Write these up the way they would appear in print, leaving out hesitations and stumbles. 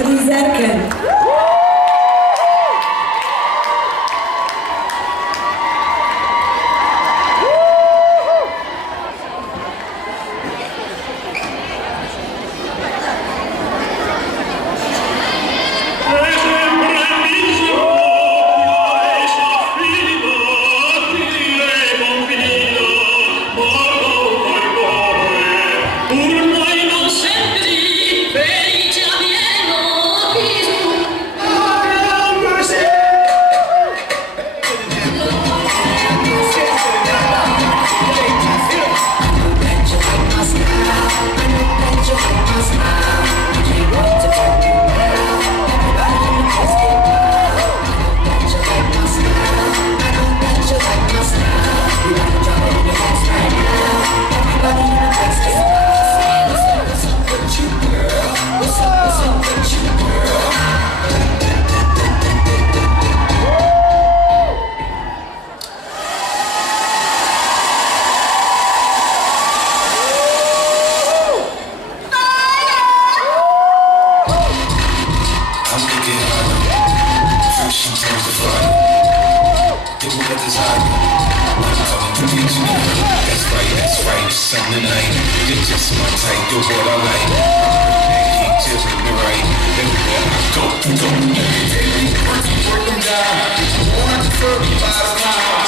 Frizerke. You're just my type, you're what I like. Keep just in the right. Everywhere I go. Work them down. Want to throw me by the time.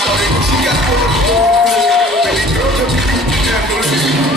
She got for the whole good. Baby girl, come here, you never lose.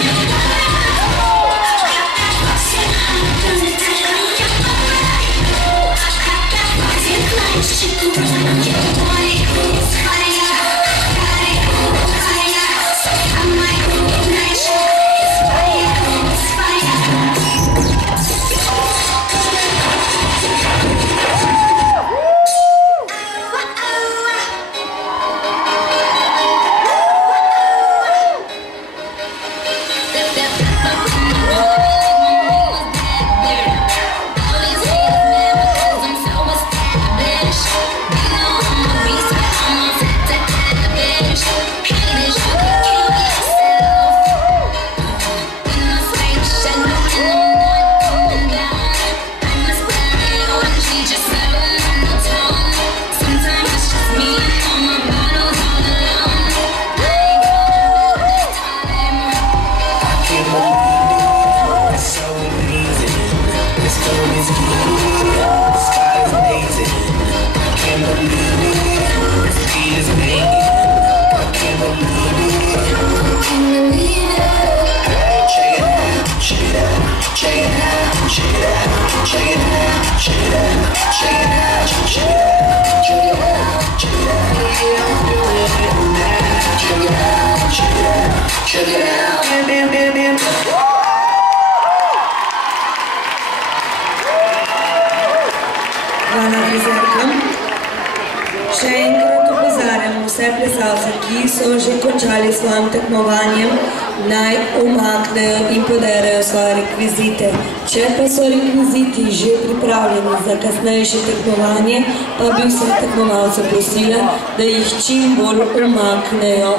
Hvala, Frizerka. Še enkrat opozarjam vse plesalce, ki so že končali s svojim tekmovanjem, naj umaknejo in poderejo svoje rekvizite. Če pa so rekviziti že pripravljeni za kasnejše tekmovanje, pa bi vse tekmovalce prosila, da jih čim bolj umaknejo.